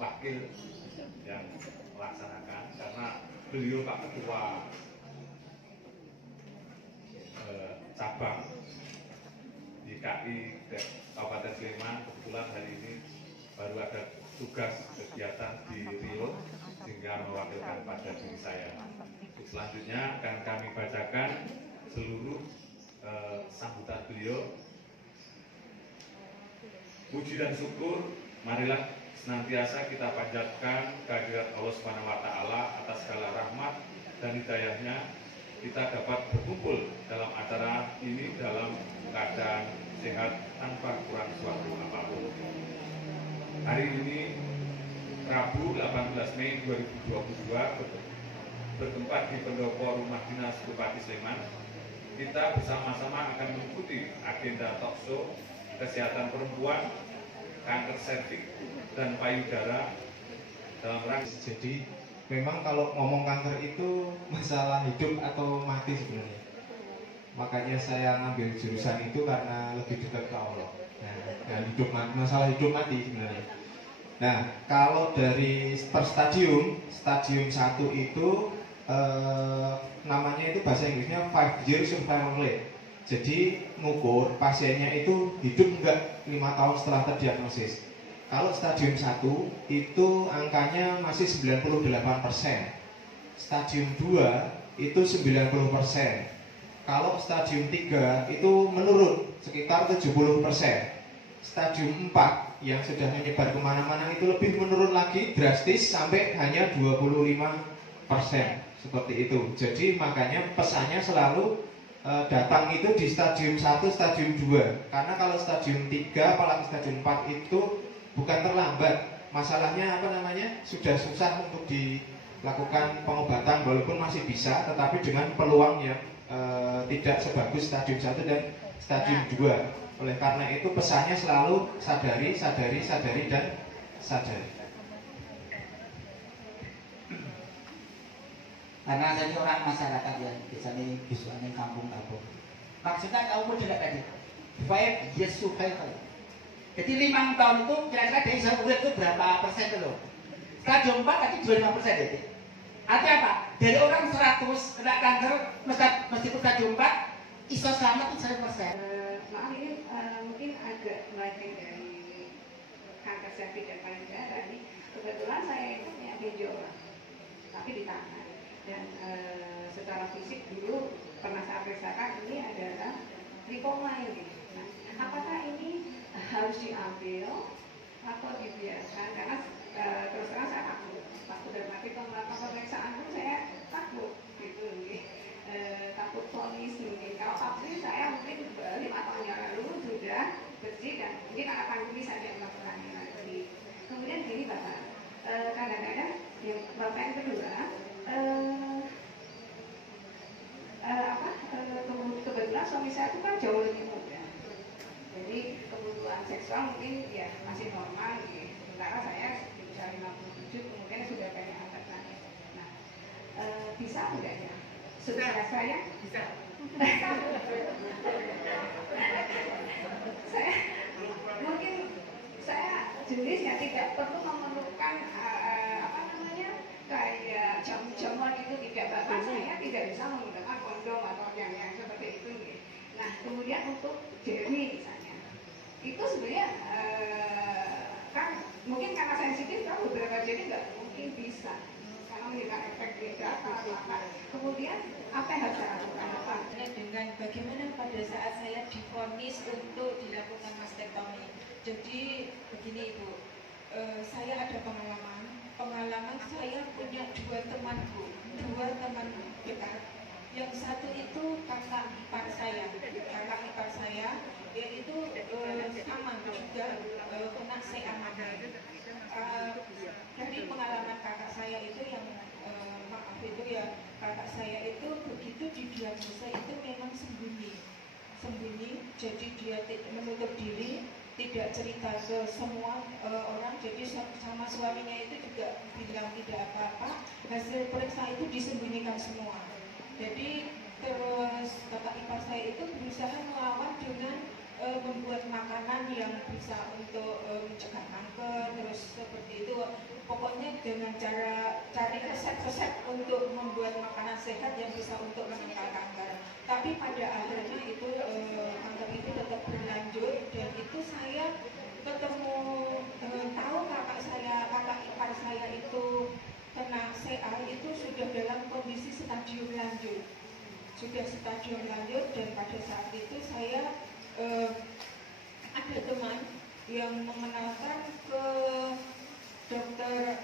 wakil yang melaksanakan, karena beliau Pak Ketua cabang DKI Kabupaten Sleman kebetulan hari ini baru ada tugas kegiatan di Rio sehingga mewakilkan pada diri saya. Selanjutnya akan kami bacakan seluruh sambutan beliau. Puji dan syukur marilah senantiasa kita panjatkan kehadirat Allah Subhanahu wa taala atas segala rahmat dan hidayahnya. Kita dapat berkumpul dalam acara ini dalam keadaan sehat tanpa kurang suatu apapun. Hari ini Rabu 18 Mei 2022 bertempat di pendopo Rumah Dinas Bupati Sleman. Kita bersama-sama akan mengikuti agenda talkshow kesehatan perempuan, kanker serviks dan payudara dalam rangka. Jadi memang kalau ngomong kanker itu masalah hidup atau mati sebenarnya. Makanya saya ngambil jurusan itu karena lebih dekat ke Allah. Nah, dan masalah hidup mati sebenarnya. Nah, kalau dari per stadium 1 itu namanya itu bahasa Inggrisnya 5-year survival rate. Jadi ngukur pasiennya itu hidup enggak 5 tahun setelah terdiagnosis. Kalau stadium 1 itu angkanya masih 98%. Stadium 2 itu 90%. Kalau stadium 3 itu menurun sekitar 70%. Stadium 4 yang sudah menyebar kemana-mana itu lebih menurun lagi drastis sampai hanya 25%. Seperti itu. Jadi makanya pesannya selalu datang itu di stadium 1, stadium 2. Karena kalau stadium 3 apalagi stadium 4 itu bukan terlambat, masalahnya sudah susah untuk dilakukan pengobatan walaupun masih bisa, tetapi dengan peluang yang tidak sebagus stadium 1 dan stadium 2. Oleh karena itu pesannya selalu sadari dan sadari. Karena saya orang masyarakat yang biasanya kampung-kampung. Maksudnya kamu tidak tadi 5 years survival. Jadi 5 tahun itu kira-kira dari saya urip itu berapa persen itu? Stadium 4 tadi 25% itu. Artinya apa? Dari orang 100 kena kanker meskipun stadium 4 iso selamat itu 100%. Maaf ini mungkin agak melenceng dari kanker serviks dan payudara ini. Kebetulan saya itu punya benjolan, tapi di tangan. Dan secara fisik dulu pernah saya periksakan ini adalah lipoma ini. Nah, apakah ini harus diambil atau dibiarkan? Karena terus terang saya takut. Waktu dari melakukan pemeriksaan pun saya takut, gitu. Takut vonis mungkin. Kalau vaksin saya mungkin 5 tahun yang lalu sudah bersih dan mungkin karena pandemi saya melakukannya lagi. Kemudian gini Bapak, kadang-kadang yang Bapak yang kedua, kebetulan suami saya itu kan jauh lebih muda. Jadi kebutuhan seksual mungkin ya masih normal gitu. Sementara saya di usia 57 kemudian sudah banyak anak. Nah, bisa enggak ya? Sudah saya? Bisa. saya mungkin saya jenis yang tidak perlu memerlukan kayak jamu-jamuan itu tidak, bahkan saya tidak bisa menggunakan kondom atau yang seperti itu. Nah, kemudian untuk jeli misalnya, itu sebenarnya kan mungkin karena sensitif kan beberapa jeli nggak mungkin bisa karena memberikan efek beda atau apa. Kemudian apa yang harus saya lakukan? Dengan bagaimana pada saat saya divonis untuk dilakukan mastektomi. Jadi begini Ibu, saya ada pengalaman saya punya dua teman dekat. Yang satu itu kakak ipar saya, yaitu sama juga kena CA. Dari pengalaman kakak saya itu yang kakak saya itu begitu didiagnosa itu memang sembunyi, jadi dia menutup diri, tidak cerita ke semua orang, jadi sama suaminya itu juga bilang tidak apa-apa, hasil periksa itu disembunyikan semua. Jadi terus kakak ipar saya itu berusaha melawan dengan membuat makanan yang bisa untuk mencegah kanker, terus seperti itu. Pokoknya dengan cara cari resep-resep untuk membuat makanan sehat yang bisa untuk menangkal kanker. Tapi pada akhirnya itu kanker itu tetap berlanjut, dan itu saya ketemu tahu kakak ipar saya itu kena CA itu sudah dalam kondisi stadium lanjut. Sudah stadium lanjut, dan pada saat itu saya ada teman yang mengenalkan ke dokter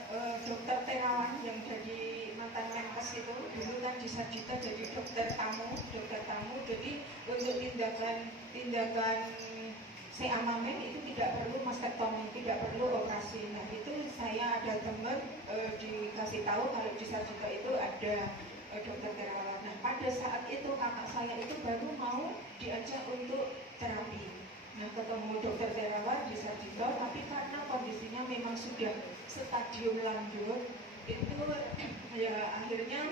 Terawan yang jadi mantan Menkes itu, dulu kan di Sarjito jadi dokter tamu. Jadi untuk tindakan CA mamen itu tidak perlu mastektomi, tidak perlu operasi. Nah itu saya ada teman dikasih tahu kalau di Sarjito itu ada dokter Terawan. Nah pada saat itu kakak saya itu baru mau diajak untuk terapi. Nah ketemu dokter Terawan di Sarjito, tapi karena kondisinya memang sudah stadium lanjut, itu ya akhirnya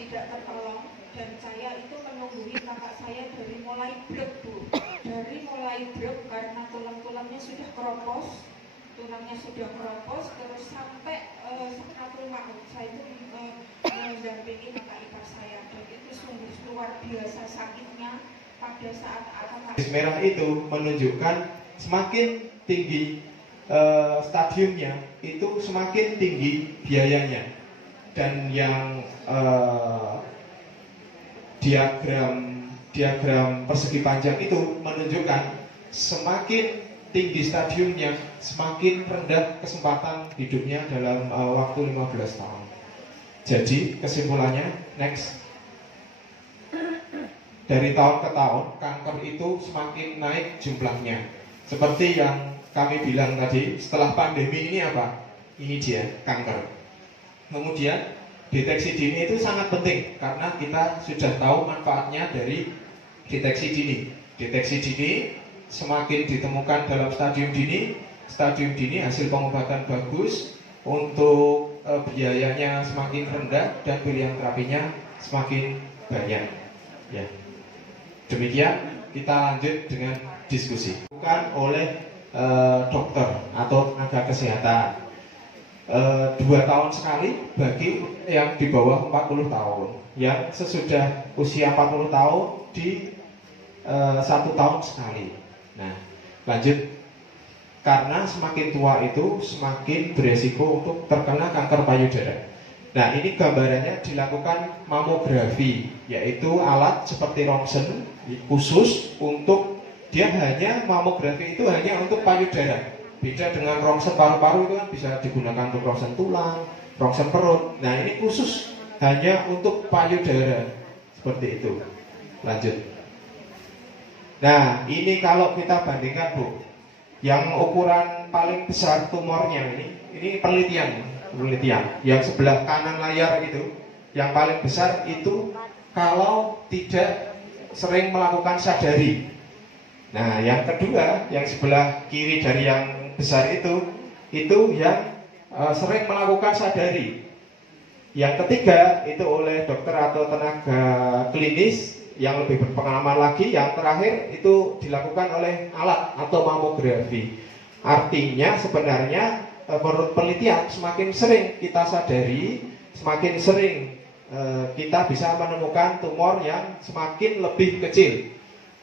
tidak tertolong, dan saya itu menunggu kakak saya dari mulai blek, Bu. Dari mulai blek karena tulang-tulangnya sudah keropos, terus sampai sakaratul maut. Saya itu mendampingi kakak ipar saya, dan itu sungguh luar biasa sakitnya pada saat garis merah itu menunjukkan semakin tinggi stadiumnya itu semakin tinggi biayanya, dan yang diagram persegi panjang itu menunjukkan semakin tinggi stadiumnya semakin rendah kesempatan hidupnya dalam waktu 15 tahun. Jadi kesimpulannya, next, dari tahun ke tahun kanker itu semakin naik jumlahnya. Seperti yang kami bilang tadi, setelah pandemi ini apa? Ini dia, kanker. Kemudian deteksi dini itu sangat penting karena kita sudah tahu manfaatnya dari deteksi dini. Deteksi dini semakin ditemukan dalam stadium dini hasil pengobatan bagus, untuk biayanya semakin rendah dan pilihan terapinya semakin banyak. Ya. Demikian, kita lanjut dengan diskusi. Bukan oleh dokter atau tenaga kesehatan. 2 tahun sekali bagi yang di bawah 40 tahun. Yang sesudah usia 40 tahun di 1 tahun sekali. Nah, lanjut. Karena semakin tua itu semakin beresiko untuk terkena kanker payudara. Nah, ini gambarannya dilakukan mamografi, yaitu alat seperti rongsen khusus untuk dia hanya mamografi itu hanya untuk payudara. Beda dengan rongsen paru-paru itu kan bisa digunakan untuk rongsen tulang, rongsen perut. Nah, ini khusus hanya untuk payudara. Seperti itu. Lanjut. Nah, ini kalau kita bandingkan, Bu, yang ukuran paling besar tumornya ini penelitian yang sebelah kanan layar itu, yang paling besar itu kalau tidak sering melakukan sadari. Nah, yang kedua, yang sebelah kiri dari yang besar itu yang sering melakukan sadari. Yang ketiga itu oleh dokter atau tenaga klinis yang lebih berpengalaman lagi. Yang terakhir itu dilakukan oleh alat atau mamografi. Artinya sebenarnya menurut penelitian semakin sering kita sadari, semakin sering kita bisa menemukan tumor yang semakin lebih kecil.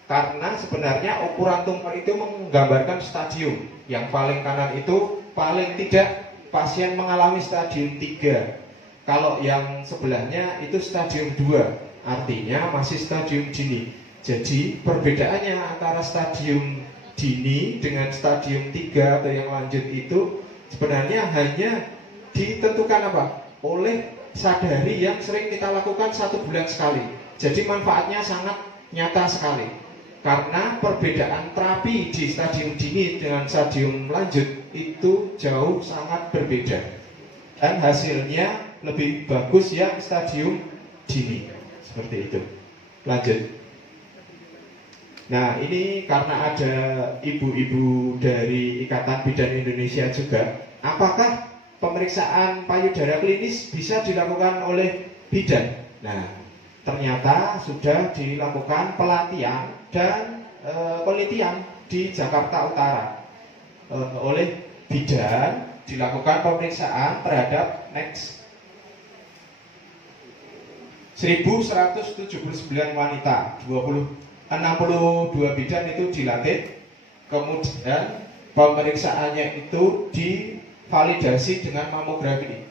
Karena sebenarnya ukuran tumor itu menggambarkan stadium. Yang paling kanan itu paling tidak pasien mengalami stadium 3. Kalau yang sebelahnya itu stadium 2, artinya masih stadium dini. Jadi perbedaannya antara stadium dini dengan stadium 3 atau yang lanjut itu sebenarnya hanya ditentukan apa? Oleh sadari yang sering kita lakukan 1 bulan sekali. Jadi manfaatnya sangat nyata sekali. Karena perbedaan terapi di stadium dini dengan stadium lanjut itu jauh sangat berbeda. Dan hasilnya lebih bagus yang stadium dini. Seperti itu. Lanjut. Nah, ini karena ada ibu-ibu dari Ikatan Bidan Indonesia juga. Apakah pemeriksaan payudara klinis bisa dilakukan oleh bidan? Nah, ternyata sudah dilakukan pelatihan dan penelitian di Jakarta Utara. Oleh bidan dilakukan pemeriksaan terhadap next 1179 wanita, 62 bidan itu dilatih, kemudian pemeriksaannya itu divalidasi dengan mamografi.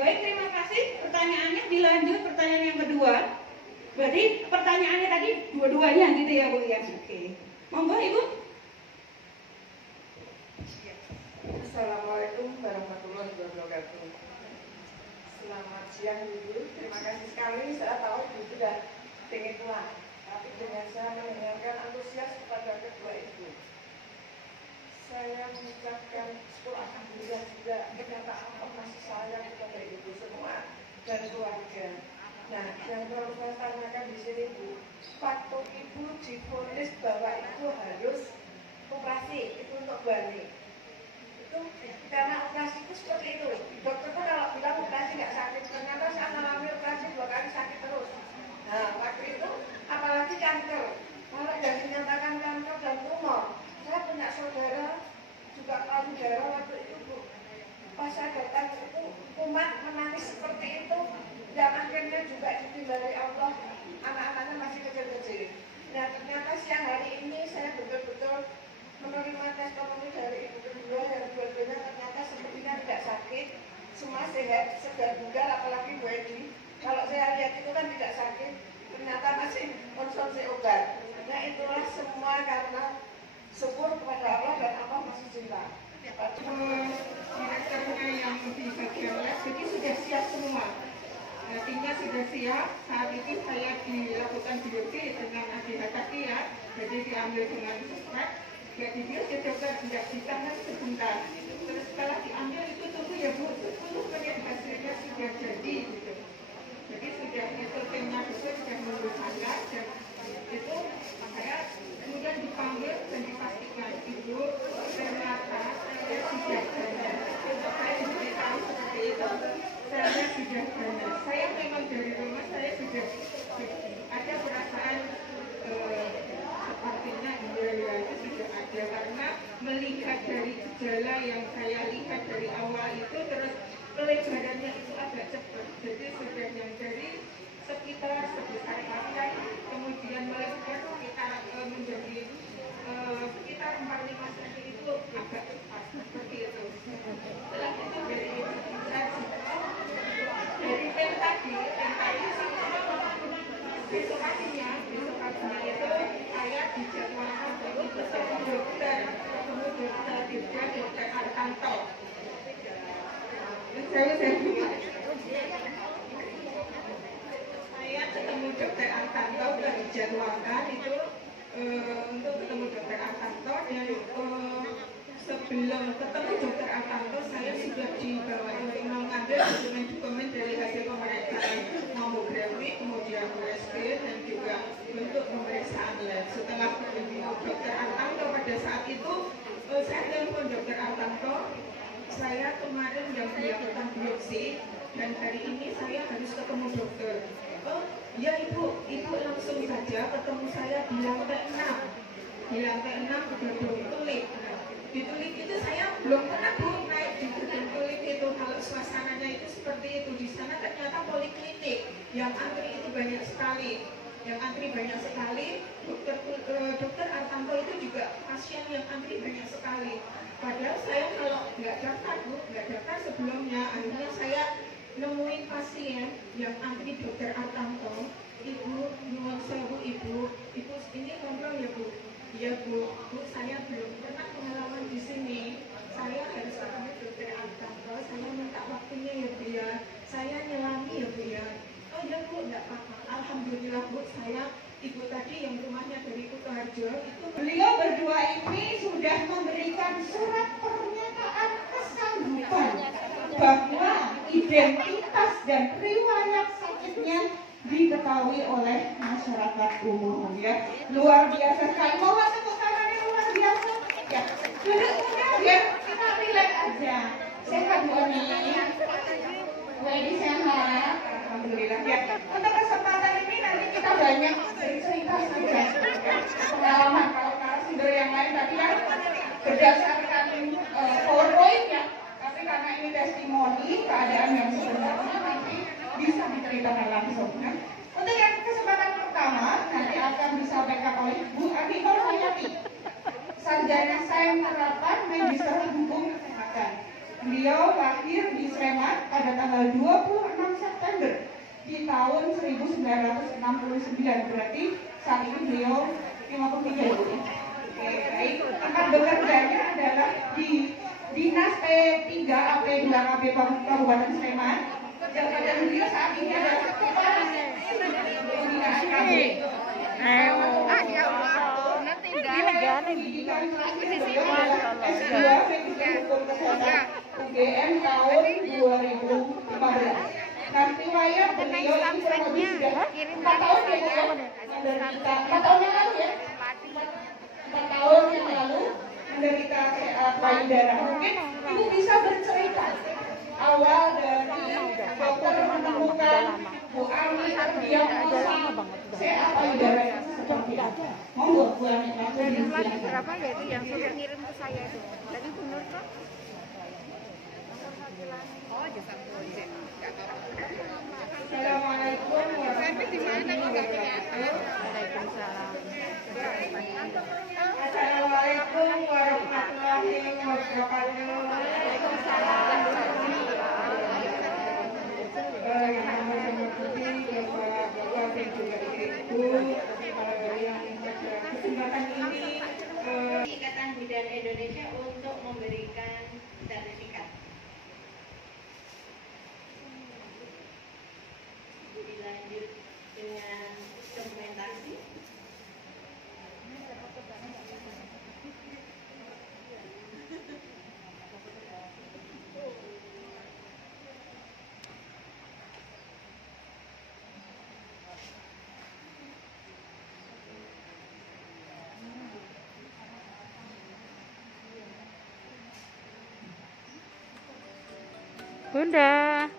Baik, terima kasih. Pertanyaannya dilanjut pertanyaan yang kedua. Berarti pertanyaannya tadi dua-duanya gitu ya Bu ya. Oke. Monggo Ibu. Assalamualaikum warahmatullahi wabarakatuh. Selamat siang Ibu. Terima kasih sekali. Saya tahu Ibu sudah ingin pulang, tapi dengan saya mendengarkan antusias kepada kedua Ibu, saya mengucapkan syukur alhamdulillah juga ternyata Allah masih sayang kepada Ibu semua dan keluarga. Nah, yang perlu saya tanyakan di sini Bu, waktu Ibu divonis bahwa Ibu harus operasi itu untuk balik, itu karena operasi itu seperti itu. Dokter tuh kalau bilang operasi nggak sakit, ternyata saya mengalami operasi 2 kali sakit terus. Nah, waktu itu apalagi kanker, kalau yang dinyatakan kanker dan tumor. Saya punya saudara juga paru darah waktu itu Bu. Pas saya datang itu umat menangis seperti itu, yang akhirnya juga ditinggali Allah, anak-anaknya masih kecil-kecil. Nah ternyata siang hari ini saya betul-betul menerima testimoni dari ibu kedua yang dua-duanya ternyata sepertinya tidak sakit, semua sehat, segar bugar, apalagi Bu Edi. Kalau saya lihat itu kan tidak sakit, ternyata masih konsumsi obat. Nah itulah semua karena syukur kepada Allah dan Allah masih cinta. Direkturnya yang di bagian lab, jadi sudah siap semua. Tinggal sudah siap. Saat itu saya dilakukan biopsi dengan ADH-Takia, jadi diambil dengan swab. Gak dibiopsi dokter, tidak ditahan sebentar. Terus setelah diambil itu tunggu ya Bu, 10 menit hasilnya sudah jadi. Gitu. Jadi sudah SOP-nya betul, sudah menurut saya dan itu saya kemudian dipanggil dan dipastikan Ibu ternyata saya sudah ganas. Untuk saya diberitahu seperti itu, saya sudah ganas. Saya memang dari rumah saya sudah ada perasaan sepertinya ya itu sudah ada karena melihat dari gejala yang saya lihat dari awal itu terus pelebarannya itu agak cepat. Jadi sudah yang dari sekitar sebesar pakai kemudian melebar sekitar menjadi sekitar 4-5 cm itu agak cepat seperti itu. Setelah itu dari pen tadi besok paginya itu saya dijadwalkan untuk ketemu dokter Dirga, Dokter Artanto. Saya ketemu Dokter Artanto dan dijadwalkan itu untuk ketemu Dokter Artanto dan sebelum ketemu Dokter Artanto saya sudah dibawa untuk mengambil dokumen-dokumen dari hasil pemeriksaan mamografi, kemudian USG dan juga untuk pemeriksaan lab. Setelah ketemu Dokter Artanto pada saat itu saya telepon Dokter Artanto, saya kemarin yang dilakukan biopsi dan hari ini saya harus ketemu dokter. Oh ya ibu langsung saja ketemu saya di lantai 6. Di lantai 6 udah ditulis. Ditulis itu saya poliklinik yang antri itu banyak sekali. Dokter Artanto itu juga pasien yang antri banyak sekali. Padahal saya kalau nggak daftar sebelumnya, akhirnya saya nemuin pasien yang antri dokter Artanto. Ibu, nyuwun sewu ibu ini kontrol ya bu. Iya bu, saya belum pernah pengalaman di sini. Saya harus ketemu dokter Artanto. Saya minta waktunya ya bu ya. Saya nyelami ya bu ya. Oh ya bu, nggak apa-apa. Alhamdulillah bu, saya ibu tadi yang rumahnya dari Kutoharjo itu beliau berdua ini sudah memberikan surat pernyataan kesanggupan bahwa identitas dan riwayat sakitnya diketahui oleh masyarakat umum ya. Luar biasa sekali. Mau tepuk tangannya luar biasa ya. Duduk biar kita relax aja. Sehat bu nih. Wedi sehat. Alhamdulillah ya. Untuk kesempatan ini nanti kita banyak cerita saja pengalaman. Kalau narasumber yang lain tadi kan berdasarkan PowerPoint ya. Tapi karena ini testimoni keadaan yang sebenarnya nanti bisa diceritakan langsung. Nah, untuk yang kesempatan pertama nanti akan disampaikan oleh Bu Adi Nurhayati, sarjana sains terapan Magister Hukum Kesehatan. Beliau lahir di Sleman pada tanggal 26 September di tahun 1969, berarti saat ini beliau 53 ya. Oke, baik. Tempat bekerjanya adalah di Dinas P3 AP2 AP Kabupaten Sleman. Jabatan beliau saat ini adalah Kepala Pembinaan KB. Pendidikan beliau adalah S2 Hukum Kesehatan UGM tahun 2015. Nah, riwayat beliau itu kurang lebih sudah 4 tahun ya, menderita 4 tahun yang lalu ya. 4 tahun yang lalu menderita payudara. Mungkin ibu bisa bercerita awal dari dokter menemukan Bu Ami terdiagnosa CA payudara seperti apa. Monggo Bu Ami langsung dijelaskan. Berapa ya itu yang sudah ngirim ke saya itu? Dari benar kok? Oh, jasa Assalamualaikum warahmatullahi wabarakatuh. Waalaikumsalam. Assalamualaikum warahmatullahi wabarakatuh. Yang nama saya Putih, Bapak dan juga Ibu yang pada kesempatan ini Ikatan Bidan Indonesia untuk memberikan sertifikat. Dilanjut dengan dokumentasi. Bunda.